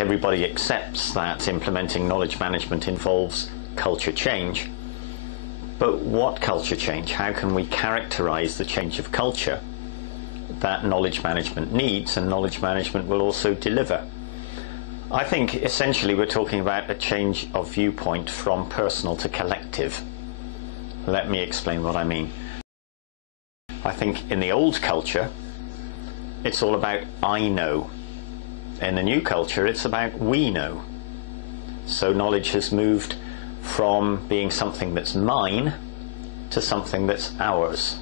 everybody accepts that implementing knowledge management involves culture change. But what culture change? How can we characterize the change of culture that knowledge management needs and knowledge management will also deliver? I think essentially we're talking about a change of viewpoint from personal to collective. Let me explain what I mean. I think in the old culture, it's all about I know. In the new culture, it's about we know. So knowledge has moved from being something that's mine to something that's ours.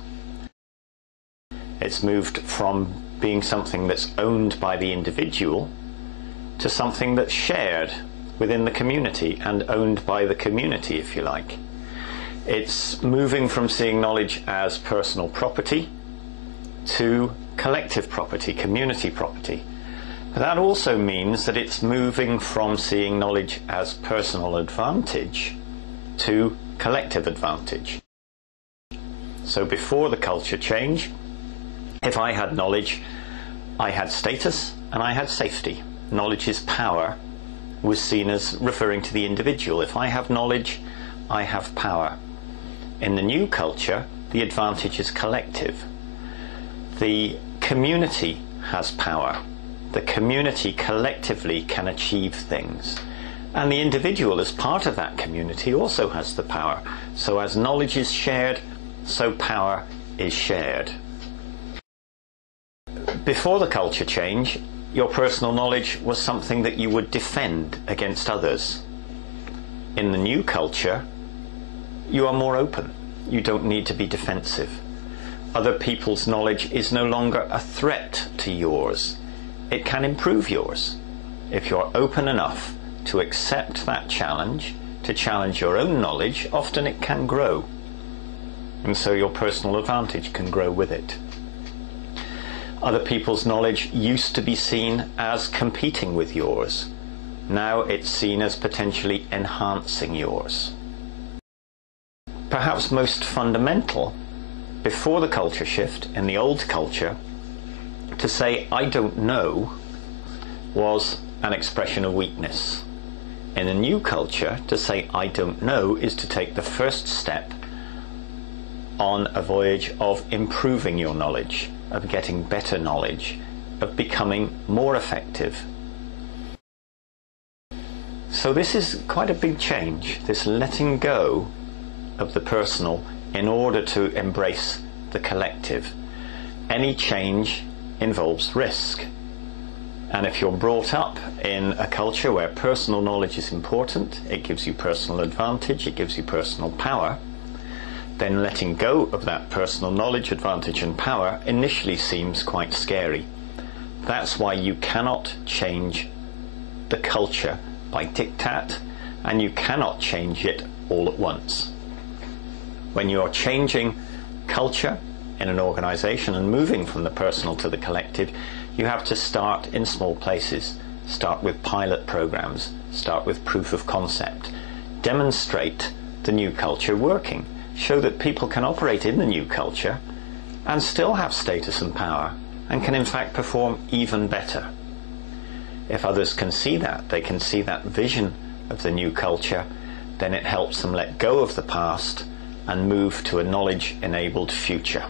It's moved from being something that's owned by the individual to something that's shared within the community and owned by the community, if you like. It's moving from seeing knowledge as personal property to collective property, community property. But that also means that it's moving from seeing knowledge as personal advantage to collective advantage. So before the culture change, if I had knowledge, I had status and I had safety. Knowledge's power was seen as referring to the individual. If I have knowledge, I have power. In the new culture, the advantage is collective. The community has power. The community collectively can achieve things. And the individual as part of that community also has the power. So as knowledge is shared, so power is shared. Before the culture change, your personal knowledge was something that you would defend against others. In the new culture, you are more open. You don't need to be defensive. Other people's knowledge is no longer a threat to yours. It can improve yours. If you're open enough to accept that challenge, to challenge your own knowledge, often it can grow. And so your personal advantage can grow with it. Other people's knowledge used to be seen as competing with yours. Now it's seen as potentially enhancing yours. Perhaps most fundamental, before the culture shift, in the old culture, to say I don't know was an expression of weakness. In the new culture, to say I don't know is to take the first step on a voyage of improving your knowledge, of getting better knowledge, of becoming more effective. So this is quite a big change, this letting go of the personal in order to embrace the collective. Any change involves risk. And if you're brought up in a culture where personal knowledge is important, it gives you personal advantage, it gives you personal power, then letting go of that personal knowledge, advantage and power initially seems quite scary. That's why you cannot change the culture by diktat, and you cannot change it all at once. When you're changing culture in an organization and moving from the personal to the collective, you have to start in small places. Start with pilot programs, start with proof of concept, demonstrate the new culture working, show that people can operate in the new culture and still have status and power, and can in fact perform even better. If others can see that, they can see that vision of the new culture, then it helps them let go of the past and move to a knowledge-enabled future.